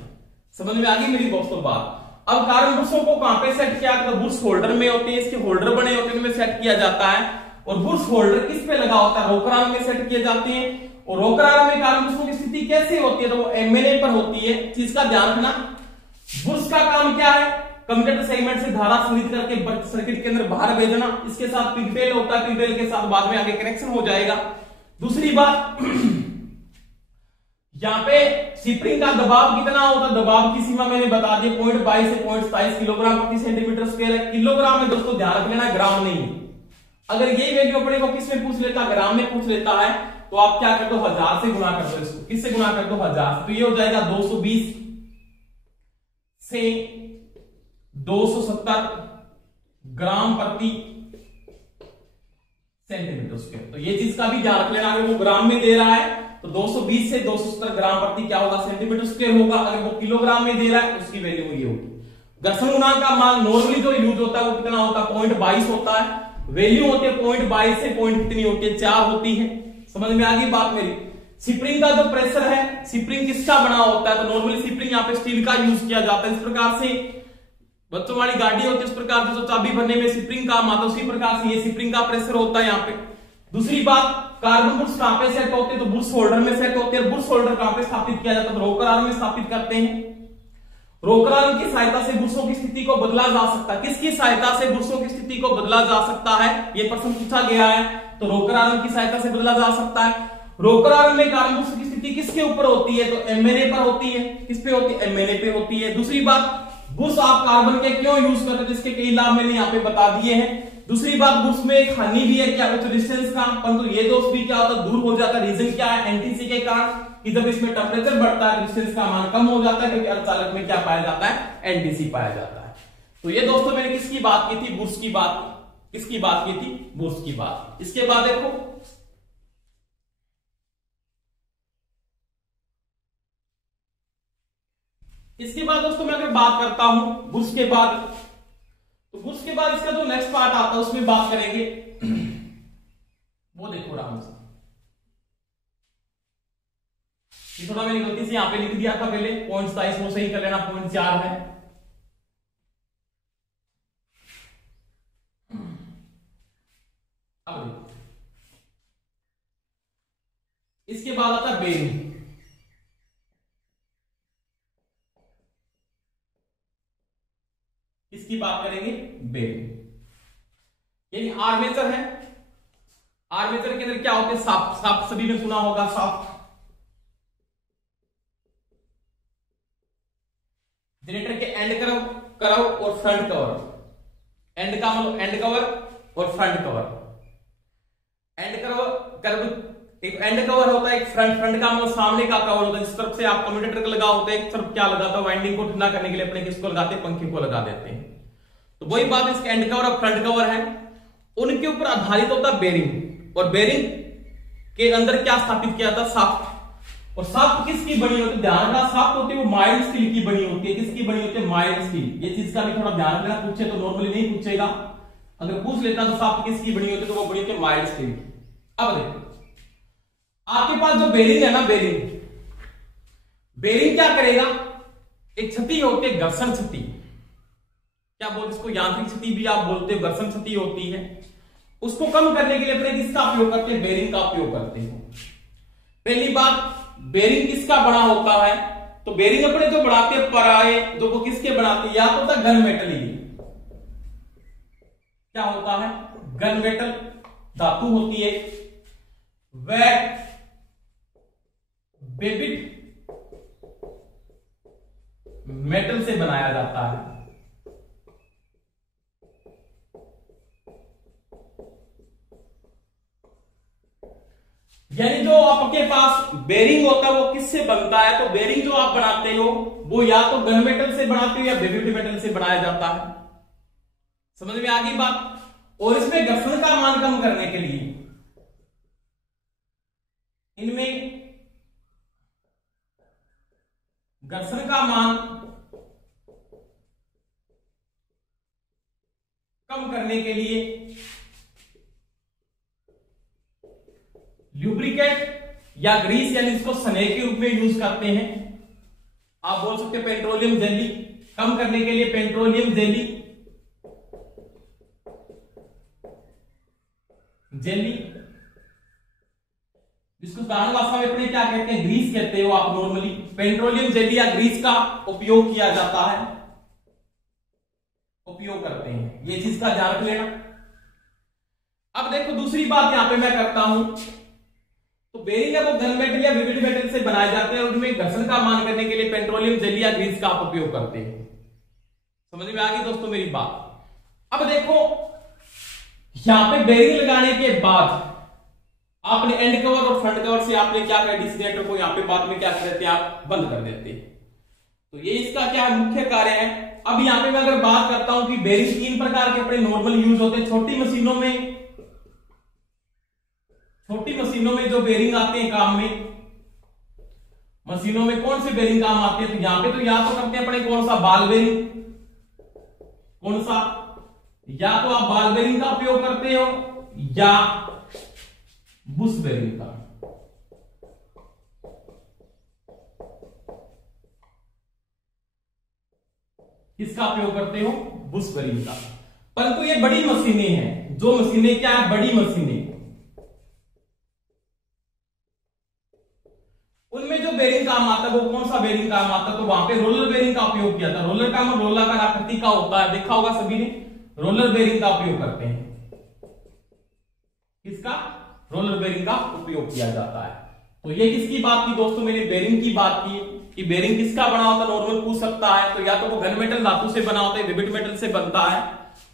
समझ में आ गई मेरी दोस्तों बात। अब कार्बन बुर्सों को कहां पे सेट किया, तो बुर्स होल्डर में होते हैं, इसके होल्डर बने होते हैं, उनमें सेट किया जाता है। और बुर्स होल्डर किस पे लगा होता है, रोकर आर्म में सेट किए जाते हैं। और रोकर आर्म में कार्बन बुर्सों की स्थिति कैसे होती है, तो वो एमएनए पर होती है। चीज का ध्यान रखना, बुर्स का काम क्या है, कम्यूटेटर सेगमेंट से धारा संग्रहित करके सर्किट के अंदर बाहर भेजना। इसके साथ पिगटेल होता है, पिगटेल के साथ बाद में आगे कनेक्शन हो जाएगा। दूसरी बात, यहाँ पे स्प्रिंग का दबाव कितना होता है, दबाव की सीमा मैंने बता दी, 0.22 से 0.27 किलोग्राम प्रति सेंटीमीटर स्क्वायर है। किलोग्राम में दोस्तों ध्यान रख लेना, ग्राम नहीं। अगर ये वैल्यू अपने को किस में पूछ लेता, ग्राम में पूछ लेता है, तो आप क्या कर दो, 1000 से गुणा कर दो इसको। किससे गुणा कर दो, 1000। तो ये हो जाएगा 220 से 270 ग्राम प्रति सेंटीमीटर स्क्वायर। तो ये चीज का भी ध्यान रख लेना, अगर वो ग्राम में दे रहा है तो 220 से 270 ग्राम प्रति क्या होगा, सेंटीमीटर स्क्वायर होगा। अगर वो किलोग्राम में दे रहा है, उसकी वैल्यू ये होगी। घर्षण गुणांक का मान नॉर्मली जो यूज होता है वो कितना होता है, 0.22 होता है। वैल्यू होती है 0.22 से पॉइंट कितनी होती है, 4 होती है। समझ में आ गई बात मेरी। स्प्रिंग का जो प्रेशर है, स्प्रिंग किसका बना होता है, तो नॉर्मली स्प्रिंग यहाँ पे स्टील का यूज किया जाता है। इस प्रकार से बच्चों वाली गाड़ी होती है, उस प्रकार से जो चाबी भरने में स्प्रिंग काम आता है, उसी प्रकार से ये स्प्रिंग का प्रेशर होता है यहाँ पे। दूसरी बात, कार्बन बुश कहां पे सेट होते हैं, तो बुश होल्डर में सेट होते हैं। बुश होल्डर कहां पे स्थापित किया जाता है, तो रोकर आर्म में स्थापित करते हैं। रोकर आर्म की सहायता से बुशों की स्थिति को बदला जा सकता है। किसकी सहायता से बुशों की स्थिति को बदला जा सकता है, यह प्रश्न पूछा गया है। तो रोकर आर्म की सहायता से बदला जा सकता है। रोकर आर्म में कार्बन बुश की स्थिति किसके ऊपर होती है, तो एमएनए पर होती है। किस पे होती है, एमएनए पे होती है। दूसरी बात, बुश आप कार्बन के क्यों यूज करते हैं, जिसके कई लाभ मैंने यहाँ पे बता दिए हैं। दूसरी बात, बुश में एक हानि भी है क्या, तो डिस्टेंस का, परंतु ये दोष भी क्या होता है, दूर हो जाता है। रीजन क्या है, एनटीसी के कारण, कि जब इसमें टेम्परेचर बढ़ता है डिस्टेंस का मान कम हो जाता है, क्योंकि अर्धचालक में क्या पाया जाता है, एनटीसी पाया जाता है। तो ये दोस्तों मैंने किसकी बात की थी, बुश की बात, किसकी बात की थी, बुश की बात। इसके बाद देखो, इसके बाद दोस्तों मैं अगर बात करता हूं बुश के बाद, तो बुश के बाद इसका जो नेक्स्ट पार्ट आता है उसमें बात करेंगे वो देखो राम से। ये थोड़ा मैंने गलती से यहां पे लिख दिया था, पहले पॉइंट्स था, इसको सही कर लेना, पॉइंट 4 है। अब इसके बाद आता है बेरिंग। इसकी बात करेंगे बेरिंग, यानी आर्मेचर है। आर्मेचर के अंदर क्या होते हैं, शाफ्ट। शाफ्ट सभी ने सुना होगा, शाफ्ट। जनरेटर के एंड कवर और फ्रंट कवर। एंड का मतलब एंड कवर और फ्रंट कवर। एंड कवर, एक एंड कवर होता है, एक फ्रंट का मतलब सामने का कवर होता है। जिस तरफ से आप कम्यूटेटर लगा होता है, एक तरफ क्या लगाता है, वाइंडिंग को ठंडा करने के लिए अपने किसको लगाते हैं, पंखे को लगा देते हैं। तो वही बात, इसके एंड कवर और फ्रंट कवर है, उनके ऊपर आधारित होता है बेरिंग। और बेरिंग के अंदर क्या स्थापित किया था, शाफ्ट। और शाफ्ट किसकी बनी होती है, ध्यान रखना, शाफ्ट होती है वो माइल्ड स्टील की बनी होती है। किसकी बनी होती है, माइल्ड स्टील। ये चीज का भी थोड़ा ध्यान रखना, पूछे तो नॉर्मली नहीं पूछेगा, अगर पूछ लेता तो शाफ्ट किसकी बनी होती है, तो वो बनी होती है माइल्ड स्टील की। अब देखो आपके पास जो बेरिंग है ना, बेरिंग क्या करेगा, एक क्षति होती है घर्षण क्षति, क्या बोलते इसको, यांत्रिक क्षति भी आप बोलते हो, घर्षण क्षति होती है। उसको कम करने के लिए अपने किसका उपयोग करते हैं, बेरिंग का उपयोग करते हैं। पहली बात, बेरिंग किसका बना होता है, तो बेरिंग अपने जो बनाते हैं पराये, जो वो किसके बनाते हैं, या तो होता है गन मेटल। ही क्या होता है, गन मेटल धातु होती है, वह बेबिट मेटल से बनाया जाता है। यानी जो आपके पास बेरिंग होता है वो किससे बनता है, तो बेरिंग जो आप बनाते हो वो या तो गन मेटल से बनाते हो या बेबिट मेटल से बनाया जाता है। समझ में आ गई बात। और इसमें घर्षण का मान कम करने के लिए इनमें घर्षण का मान कम करने के लिए ल्यूब्रिकेट या ग्रीस यानी इसको स्नेह के रूप में यूज करते हैं। आप बोल सकते हैं पेट्रोलियम जेली, कम करने के लिए पेट्रोलियम जेली जिसको साधारण भाषा में अपने क्या कहते हैं, ग्रीस कहते हो आप नॉर्मली। पेट्रोलियम जेली या ग्रीस का उपयोग किया जाता है, उपयोग करते हैं, ये चीज का ध्यान रख लेना। अब देखो दूसरी बात यहां पे मैं करता हूं, तो बेरिंग है वो गन मेटल या विविड मेटल से बनाए जाते हैं और उनमें घर्षण का मान करने के लिए पेट्रोलियम जेली या ग्रीस का आप उपयोग करते हैं। समझ में आ गई दोस्तों मेरी बात। अब देखो यहां पे बेरिंग लगाने के बाद आपने एंड कवर और फ्रंट कवर से आपने क्या किया, डिसिनेटर को यहां पे बाद में क्या करते हैं, आप बंद कर देते हैं। तो ये इसका क्या है, मुख्य कार्य है। अब यहां पे मैं अगर बात करता हूं कि बेरिंग 3 प्रकार के अपने नॉर्मल यूज होते हैं। छोटी मशीनों में जो बेरिंग आते हैं काम में, मशीनों में कौन से बेरिंग काम आते हैं, तो यहां पे तो या तो करते हैं अपने कौन सा, बाल बेरिंग, कौन सा, या तो आप बाल बेरिंग का उपयोग करते हो या बुश बेरिंग का। किसका उपयोग करते हो? बुश बेरिंग का। परंतु ये बड़ी मशीनें हैं, जो मशीनें क्या है? बड़ी मशीनें, उनमें जो बेरिंग काम आता है वो कौन सा बेरिंग काम आता है? तो वहां पे रोलर बेरिंग का उपयोग किया था। रोलर का मतलब रोलाकार आकृति का होता है, देखा होगा सभी ने। रोलर बेरिंग का उपयोग करते हैं। किसका? रोलर बेरिंग का उपयोग किया जाता है। तो ये किसकी बात की दोस्तों? मैंने बेरिंग की बात की कि बेरिंग किसका बना होता है? नॉर्मल पूछ सकता है तो या तो वो घन मेटल धातु से बना होता है, विबिट मेटल से बनता है।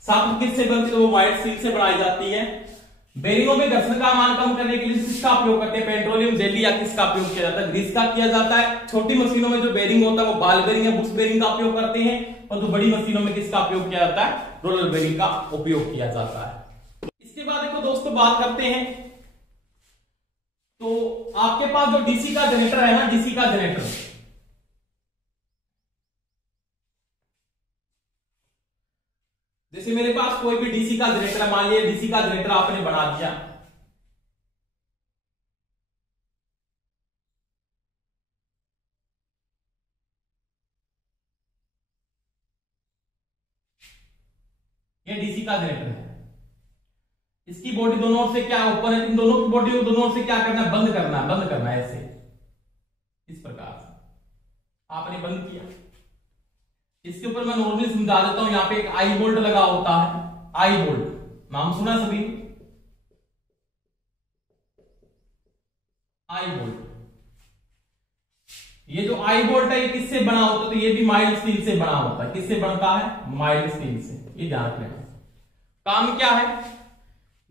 साथ किससे बनती है? तो वो माइल्ड स्टील से बनाई जाती है। बेरिंगों में घर्षण का मान कम करने के लिए किसका उपयोग करते हैं? पेट्रोलियम जेली या किसका उपयोग किया जाता है? ग्रीस का किया जाता है। छोटी मशीनों में जो बेरिंग होता है वो बॉल बेरिंग या बुश बेरिंग का उपयोग करते हैं, और जो बड़ी मशीनों में किसका उपयोग किया जाता है? रोलर बेरिंग का उपयोग किया जाता है। इसके बाद देखो दोस्तों, बात करते हैं तो आपके पास जो डीसी का जनरेटर है ना, डीसी का जनरेटर, जैसे मेरे पास कोई भी डीसी का जनरेटर है, मान लीजिए डीसी का जनरेटर आपने बना दिया। ये डीसी का जनरेटर है। इसकी बॉडी दोनों ओर से क्या ओपन है, इन दोनों की बॉडी को दोनों ओर से क्या करना है? बंद करना है, बंद करना है ऐसे, इस प्रकार से आपने बंद किया। इसके ऊपर मैं नॉर्मली समझा देता हूं। यहां पे एक आई बोल्ट लगा होता है। आई बोल्ट नाम सुना सभी? आई बोल्ट, ये जो आई बोल्ट है ये किससे बना होता है? तो ये भी माइल्ड स्टील से बना होता है। किससे बनता है? माइल्ड स्टील से। ये ध्यान रखना। काम क्या है?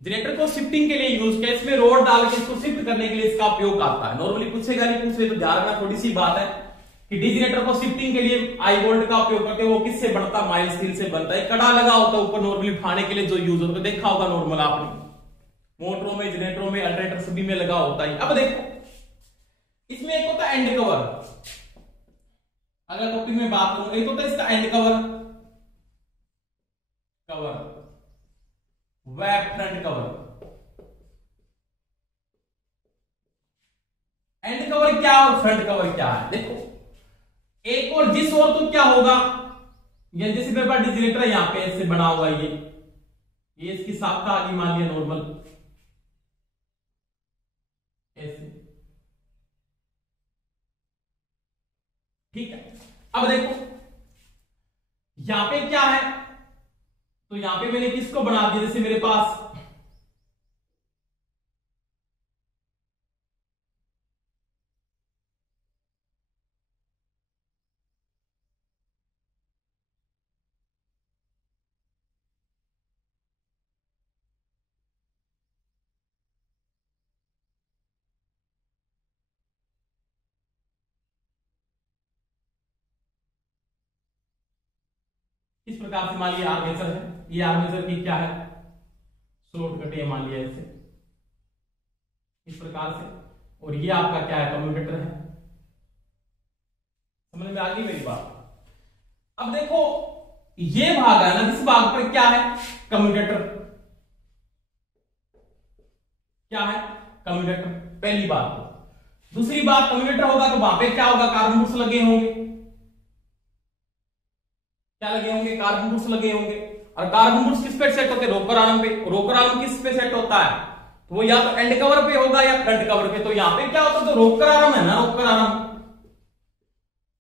जनरेटर को शिफ्टिंग के लिए यूज किया। इसमें रोड डाल के इसको शिफ्ट करने के लिए इसका उपयोग आता है। नॉर्मली पूछेगा नहीं, पूछे तो ध्यान रखना, थोड़ी सी बात है कि डी जनरेटर को शिफ्टिंग के लिए आई बोल्ट का उपयोग करते हैं। वो किससे बनता है? माइल्ड स्टील से बनता है। कड़ा लगा होता है ऊपर, नॉर्मली उठाने के लिए जो यूज होता है, देखा होगा नॉर्मल आपने, मोटरों में, जनरेटरों में, अल्टरनेटर सभी में लगा होता है। अब देखो, इसमें एक होता है एंड कवर। अगर टॉपिक में बात करूं, एक होता है इसका एंड कवर, व फ्रंट कवर। एंड कवर क्या और फ्रंट कवर क्या है? देखो, एक और जिस ओर तो क्या होगा, ये जैसे मेरे पास जनरेटर यहां पे ऐसे बना हुआ है, ये इसकी साख्ता आगे मान लिया नॉर्मल ऐसे, ठीक है। अब देखो यहां पे क्या है, तो यहां पे मैंने किसको बना दिया? जैसे मेरे पास इस प्रकार से मान लिया आर्मेचर है। ये आर्मेचर की क्या है? शॉर्टकट है, मान लिया इसे इस प्रकार से। और ये आपका क्या है? कम्यूटेटर है। समझ में आ गई मेरी बात? अब देखो, ये भाग है ना, जिस भाग पर क्या है? कम्यूटेटर। क्या है? कम्यूटेटर, पहली बात। दूसरी बात, कम्यूटेटर होगा तो वहां पे क्या होगा? कार्बन बुश लगे होंगे। क्या लगे होंगे? कार्बन बुश लगे होंगे। और कार्बन बुश किस पे सेट होते हैं? रोकर आर्म पे। रोकर आर्म किस पे सेट होता है? तो वो या तो एंड कवर पे होगा या फ्रंट कवर पे। तो यहां पे क्या होता है? तो रोकर आर्म है ना, रोकर आर्म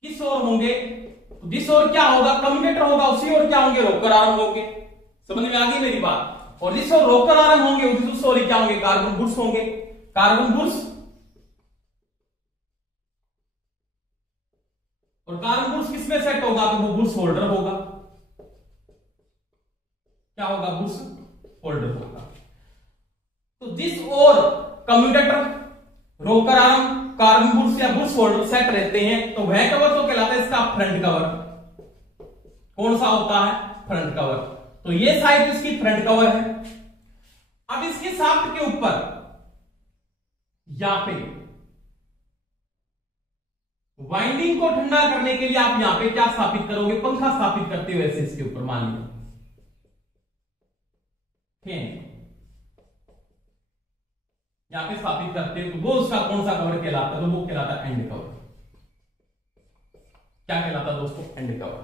किस ओर होंगे? तो जिस ओर क्या होगा? कम्यूटेटर होगा, उसी ओर क्या होंगे? रोकर आर्म होंगे। समझ में आ गई मेरी बात? और जिस ओर रोकर आर्म होंगे उस ओर क्या होंगे? कार्बन बुश होंगे। कार्बन बुश और कार्बन बुश किसमें सेट होगा? तो वो बुश होल्डर होगा। क्या होगा? बुश होल्डर होगा। तो जिस ओर कम्यूटेटर, रोकर आर्म, कार्बन बुश या बुश होल्डर सेट रहते हैं तो वह कवर तो कहलाता है इसका फ्रंट कवर। कौन सा होता है? Front cover. तो ये साइड इसकी फ्रंट कवर है। अब इसके शाफ्ट के ऊपर यहां पे वाइंडिंग को ठंडा करने के लिए आप यहां पे क्या स्थापित करोगे? पंखा स्थापित करते हो ऐसे इसके ऊपर, मान लीजिए यहां पे स्थापित करते हो, तो वो उसका कौन सा कवर कहलाता है? तो वो कहलाता है एंड कवर। क्या कहलाता है दोस्तों? And cover.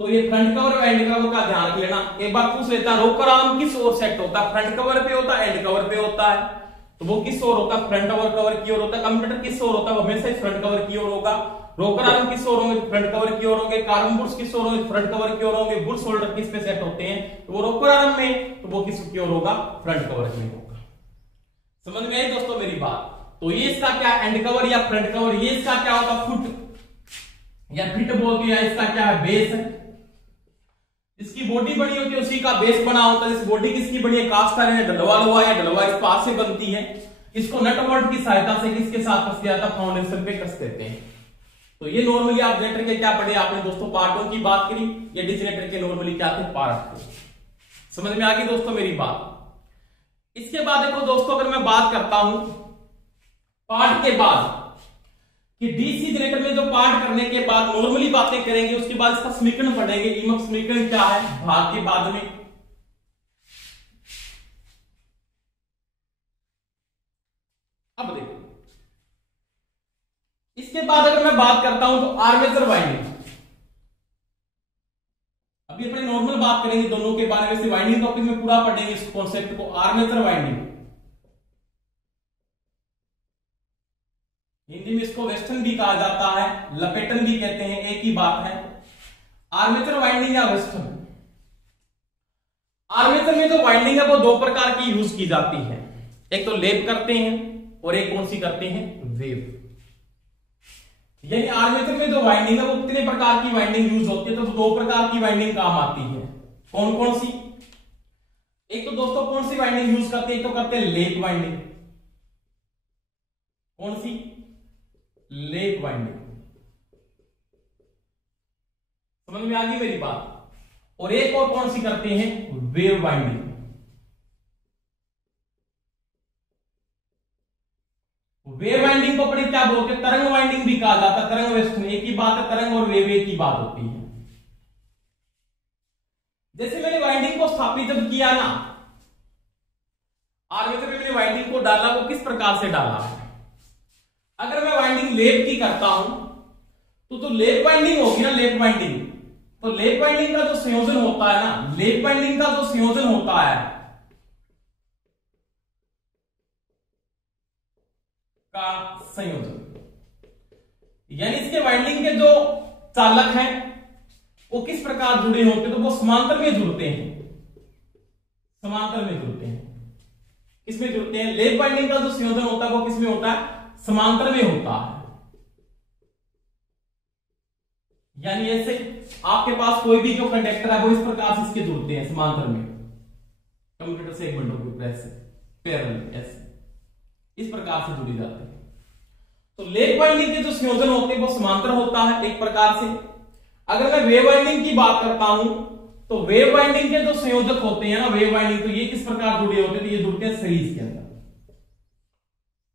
तो ये फ्रंट कवर और एंड कवर का ध्यान रख लेना। एक बार पूछ लेता रोकर आर्म किस ओर सेट होता है, फ्रंट कवर पे होता है, एंड कवर पे होता है, तो वो किस ओर होता है, फ्रंट कवर की ओर होता है। कम्यूटेटर किस ओर होता है, वो हमेशा फ्रंट कवर की ओर होगा। रोकर आर्म किस ओर होंगे, फ्रंट कवर की ओर होंगे। कार्बन बुर्स किस ओर होंगे, फ्रंट कवर की ओर होंगे। बुर्स होल्डर किस पे सेट होते हैं, तो वो रोकर आर्म में, तो वो किस की ओर होगा, फ्रंट कवर में होगा। समझ में आई दोस्तों मेरी बात। तो ये इसका क्या एंड कवर या फ्रंट कवर, ये इसका क्या होगा फुट या फिट बोलते हैं, इसका क्या है बेस है। इसकी बॉडी बनी होती है उसी का बेस बना होता है। जैसे बॉडी किसकी बनी है, कास्ट आयरन या डलवा लोहा या डलवा इस्पात से बनती है। इसको नट बोल्ट की सहायता से किसके साथ कस दिया था, फाउंडेशन पे कस देते हैं। तो ये नॉर्मली आप जनरेटर के क्या पढ़े आपने दोस्तों, पार्ट 1 की बात करी। ये डिजनेटर के नॉर्मली क्या थे, पार्ट 2। समझ में आ गई दोस्तों मेरी बात। इसके बाद देखो दोस्तों, अगर मैं बात करता हूं पार्ट के बाद कि डीसी जनरेटर में जो पार्ट करने के बाद नॉर्मली बातें करेंगे, उसके बाद इसका समीकरण पढ़ेंगे। ईएमएफ समीकरण क्या है भाग के बाद में। अब देखो इसके बाद अगर मैं बात करता हूं तो आर्मेचर वाइंडिंग। अभी अपने नॉर्मल बात करेंगे दोनों के बारे में, से वाइंडिंग टॉपिक में पूरा पढ़ेंगे इस कॉन्सेप्ट को। आर्मेचर वाइंडिंग, हिंदी में इसको वेस्टर्न भी कहा जाता है, लपेटन भी कहते हैं, एक ही बात है। आर्मेचर वाइंडिंग या वेस्टर्न। आर्मेचर में जो वाइंडिंग है वो दो प्रकार की यूज की जाती है। एक तो लेप करते हैं और एक कौन सी करते हैं, वेव। यानी आर्मेचर में जो वाइंडिंग है वो कितने प्रकार की वाइंडिंग यूज होती है, तो दो प्रकार की वाइंडिंग काम आती है। कौन कौन सी, एक तो दोस्तों कौन सी वाइंडिंग यूज करते हैं, एक तो करते हैं लेप वाइंडिंग। कौन सी, लेप वाइंडिंग। समझ में आ गई मेरी बात। और एक और कौन सी करते हैं, वेव वाइंडिंग। वेव वाइंडिंग को अपने क्या बोलते हैं, तरंग वाइंडिंग भी कहा जाता है। तरंग वेस्टर्न एक ही बात है, तरंग और वेव एक ही बात होती है। जैसे मैंने वाइंडिंग को स्थापित जब किया ना, आर्मेचर में मैंने वाइंडिंग को डाला, वो किस प्रकार से डाला है। अगर मैं वाइंडिंग लेप की करता हूं तो लेप वाइंडिंग होगी ना, लेप वाइंडिंग। तो लेप वाइंडिंग का जो संयोजन होता है ना, लेप वाइंडिंग का जो संयोजन होता है का संयोजन, यानी इसके वाइंडिंग के जो चालक हैं वो किस प्रकार जुड़े होते हैं, तो वो समांतर में जुड़ते हैं। समांतर में जुड़ते हैं, किसमें जुड़ते हैं, लेप वाइंडिंग का जो संयोजन होता है वो किसमें होता है, समांतर में होता है। यानी ऐसे आपके पास कोई भी जो कंडक्टर है वो इस प्रकार से इसके जुड़ते हैं समांतर में, कम्यूटेटर सेगमेंटों के प्रेस से पैरेलल ऐसे इस प्रकार से जुड़ी जाते हैं। तो लेप वाइंडिंग के जो संयोजन होते हैं वो समांतर होता है एक प्रकार से। अगर मैं वेव वाइंडिंग की बात करता हूं तो वेव वाइंडिंग के जो संयोजक होते हैं ना, वेव वाइंडिंग, तो ये किस प्रकार जुड़े होते हैं, तो ये जुड़ते हैं सीरीज के अंदर।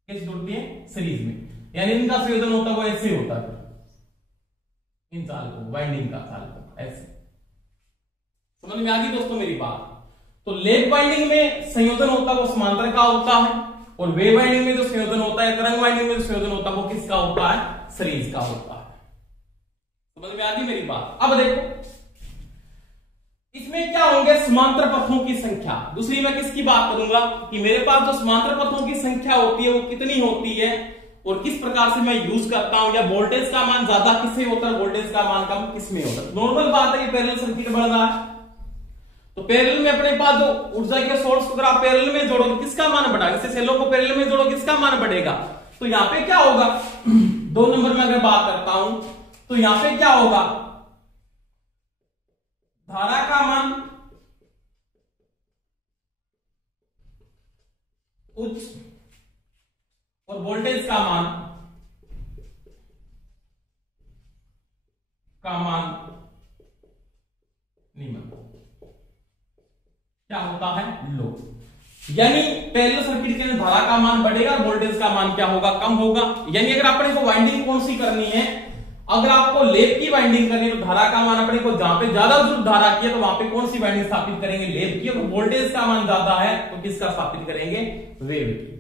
किस जुड़ती है, सीरीज में। यानी इनका संयोजन होता है वो ऐसे होता है, इन चालकों वाइंडिंग का चालक ऐसे। समझ में आ गई दोस्तों मेरी बात। तो लेप वाइंडिंग में संयोजन होता है वो समांतर का होता है, और वेव वाइंडिंग में जो संयोजन होता है, तरंग वाइंडिंग में जो संयोजन होता है वो किसका होता है, सीरीज का होता है। समझ में आ गई मेरी बात। अब देखो इसमें क्या होंगे, समांतर पथों की संख्या। दूसरी मैं किसकी बात करूंगा कि मेरे पास जो समांतर पथों की संख्या होती है वो कितनी होती है और किस प्रकार से मैं यूज करता हूं, या वोल्टेज का मान ज्यादा किससे होता है, वोल्टेज का मान कम किसमें होता है। नॉर्मल बात है, ये पैरेलल सर्किट बढ़ रहा है तो पैरेलल में अपने पास जो ऊर्जा के सोर्स को अगर आप पैरेलल में जोड़ोगे किसका मान बढ़ा, इससे सेलों को पैरेलल में जोड़ो किसका मान बढ़ेगा। तो यहां पे क्या होगा, 2 नंबर में अगर बात करता हूं तो यहां पे क्या होगा, धारा का मान उच्च और वोल्टेज का मान निम्न। क्या होता है, लो। यानी पैरेलल सर्किट के अंदर धारा का मान बढ़ेगा, वोल्टेज का मान क्या होगा, कम होगा। यानी अगर अपने को वाइंडिंग कौन सी करनी है, अगर आपको लेप की वाइंडिंग करनी है तो धारा का मान अपने को जहां पे ज्यादा जरूरत धारा की है तो वहां पे कौन सी वाइंडिंग स्थापित करेंगे, लेप की। और वोल्टेज का मान ज्यादा है तो किसका स्थापित करेंगे, वेव की।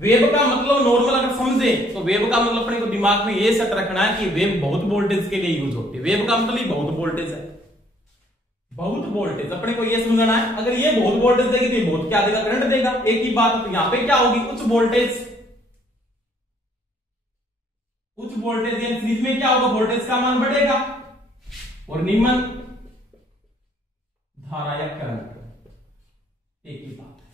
वेव का मतलब नॉर्मल अगर समझे तो वेव का मतलब अपने को दिमाग में ये सेट रखना है कि वेव बहुत वोल्टेज के लिए यूज होती है। वेव का मतलब ही बहुत वोल्टेज है, बहुत वोल्टेज, अपने को ये समझना है, अगर ये बहुत वोल्टेज देगी तो ये बहुत क्या देगा, करंट देगा, एक ही बात। तो यहां पे क्या होगी, उच्च वोल्टेज यानी सीरीज में क्या होगा, वोल्टेज का मान बढ़ेगा और निम्न धारा या करंट, एक ही बात है।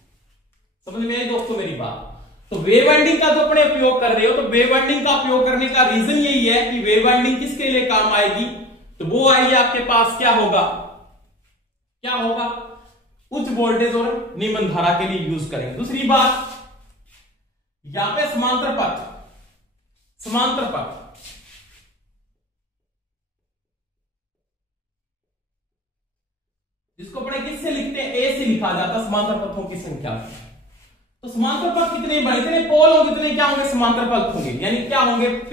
समझ में आई दोस्तों मेरी बात। तो वेव वाइंडिंग का जो अपने उपयोग कर रहे हो, तो वेव वाइंडिंग का उपयोग करने का रीजन यही है कि वेव वाइंडिंग किसके लिए काम आएगी, तो वो आएगी आपके पास क्या होगा, उच्च वोल्टेज और निम्न धारा के लिए यूज करेंगे। दूसरी बात, यहां पे समांतर पथ जिसको अपने किससे लिखते हैं, ए से लिखा जाता है समांतर पथों की संख्या। तो समांतर पथ कितने बड़े, कितने पोल होंगे, कितने क्या होंगे, समांतर पथ होंगे, यानी क्या होंगे, P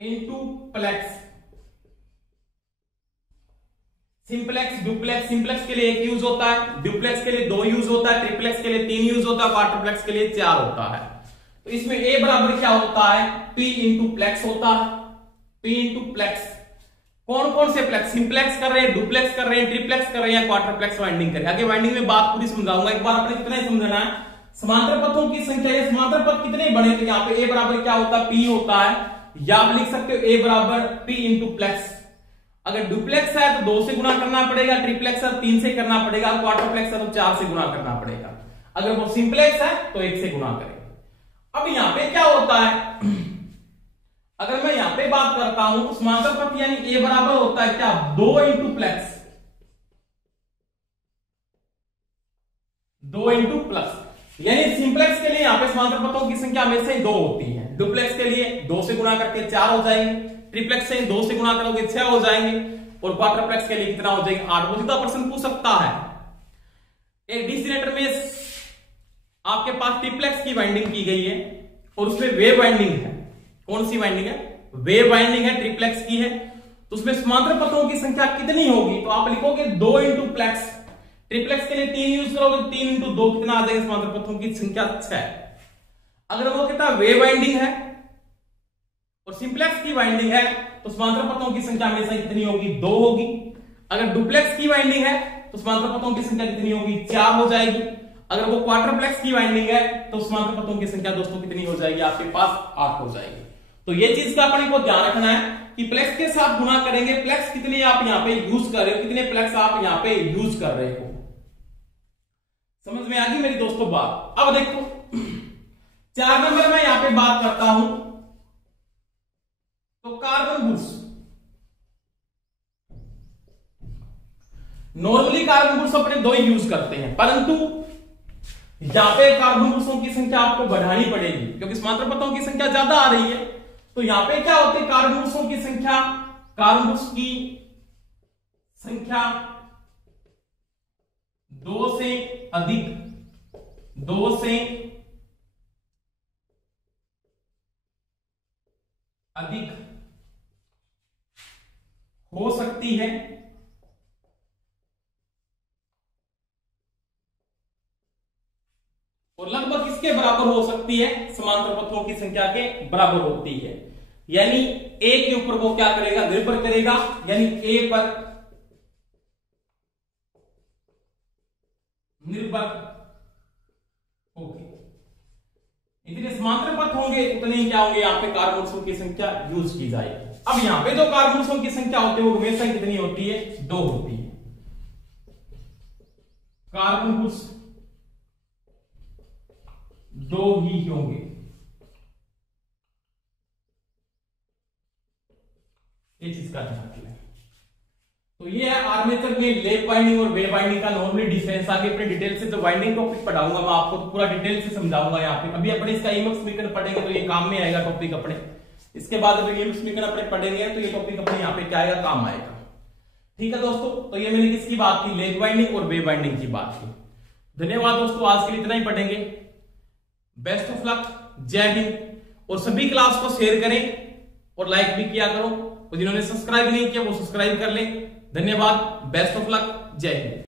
इंटू प्लेक्स। सिंपलेक्स, डुप्लेक्स, सिंपलेक्स के लिए 1 यूज होता है, डुप्लेक्स के लिए 2 यूज होता है, ट्रिप्लेक्स के लिए 3 यूज होता है, क्वाड्रुप्लेक्स के लिए 4 होता है। तो इसमें A बराबर क्या होता है, P इंटू प्लेक्स होता है, P इंटू प्लेक्स। कौन कौन से प्लेक्स, सिंपलेक्स कर रहे हैं, डुप्लेक्स कर रहे हैं, ट्रिप्लेक्स कर रहे हैं, क्वाड्रुप्लेक्स वाइंडिंग कर रहे हैं। आगे वाइंडिंग में बात पूरी समझाऊंगा, एक बार अपने कितना ही समझना है, समांतर पथों की संख्या, ये समांतर पथ कितने बने, तो यहाँ पे A बराबर क्या होता है, P होता है, या आप लिख सकते हो A बराबर P इंटू प्लेक्स। अगर डुप्लेक्स है तो 2 से गुणा करना पड़ेगा, ट्रिप्लेक्स है 3 से करना पड़ेगा, क्वाड्रुप्लेक्स है तो 4 से गुणा करना पड़ेगा, अगर वो सिंपलेक्स है तो 1 से गुणा करेगा। अब यहां पे क्या होता है, अगर मैं यहां पे बात करता हूं तो समांतर पथ यानी A बराबर होता है क्या, 2 इंटू प्लेक्स, 2 इंटू प्लस। यानी सिंपलेक्स के लिए यहां पे समांतर पथों की संख्या हमेशा ही 2 होती है, डुप्लेक्स के लिए 2 से गुणा करके 4 हो जाएंगे, ट्रिप्लेक्स से 2 से गुणा करोगे 6 हो जाएंगे, और क्वाड्रुप्लेक्स के लिए कितना हो जाएगा, 8। वो सीधा प्रश्न पूछ सकता है, एक डीसी में आपके पास ट्रिप्लेक्स की वाइंडिंग की गई है और उसमें वेव वाइंडिंग है, कौन सी वाइंडिंग है, वेव वाइंडिंग है, ट्रिप्लेक्स की है, तो उसमें समांतर पथों की संख्या कितनी होगी, तो आप लिखोगे 2 इंटू प्लेक्स। ट्रिप्लेक्स के लिए 3 यूज करोगे, 3 इंटू 2 कितना आ जाएगा, समांतर पथों की संख्या 6। अगर वो कहता है वेव वाइंडिंग है और सिंपलेक्स की वाइंडिंग है तो समांतर पथों की संख्या हमेशा कितनी होगी, 2 होगी। अगर डुप्लेक्स की वाइंडिंग है तो समांतर पथों की संख्या कितनी होगी, 4 हो जाएगी। अगर वो क्वाड्रुप्लेक्स की वाइंडिंग है तो समांतर पथों की संख्या दोस्तों कितनी हो जाएगी, आपके पास 8 हो जाएगी। तो ये चीज का अपने को ध्यान रखना है कि प्लेक्स के साथ गुणा करेंगे, प्लेक्स कितने आप यहां पे यूज कर रहे हो, कितने प्लेक्स आप यहां पे यूज कर रहे हो। समझ में आ गई मेरी दोस्तों बात। अब देखो 4 नंबर में यहां पे बात करता हूं तो carbon Bush. Normally carbon Bush अपने 2 ही यूज करते हैं, परंतु यहां पे कार्बन बुशों की संख्या आपको बढ़ानी पड़ेगी क्योंकि समांतर पथों की संख्या ज्यादा आ रही है। तो यहां पे क्या होती है, कार्बन बुशों की संख्या, कार्बन बुश की संख्या 2 से अधिक हो सकती है और लगभग इसके बराबर हो सकती है, समांतर पथों की संख्या के बराबर होती है। यानी ए के ऊपर वो क्या करेगा, निर्भर करेगा, यानी ए पर निर्भर होगी। इतने समांतर पथ होंगे उतने ही क्या होंगे, यहां पे कार्बन की संख्या यूज की जाएगी। अब यहां पे जो कार्बन की संख्या होती है वो हमेशा कितनी होती है, 2 होती है। कार्बन 2 ही होंगे। ये चीज का ध्यान रखना। तो ये है आर्मेचर में लैप वाइंडिंग और वेव वाइंडिंग का नॉर्मली डिफरेंस। आगे अपने डिटेल से जो वाइंडिंग टॉपिक पढ़ाऊंगा मैं आपको तो पूरा डिटेल से समझाऊंगा। यहाँ पे अभी अपने इसका ईएमएफ समीकरण पढ़ेंगे तो ये काम में आएगा टॉपिक अपने। इसके बाद अगर ईएमएफ समीकरण अपने पढ़ेंगे तो ये टॉपिक अपने यहाँ पे क्या आएगा, काम आएगा। ठीक है दोस्तों, तो ये मैंने किसकी बात की, लैप वाइंडिंग और वेव वाइंडिंग की बात की। धन्यवाद दोस्तों, आज के लिए इतना ही पढ़ेंगे। बेस्ट ऑफ लक, जय हिंद। और सभी क्लास को शेयर करें और लाइक भी किया करो, और जिन्होंने सब्सक्राइब नहीं किया वो सब्सक्राइब कर लें। धन्यवाद, बेस्ट ऑफ लक, जय हिंद।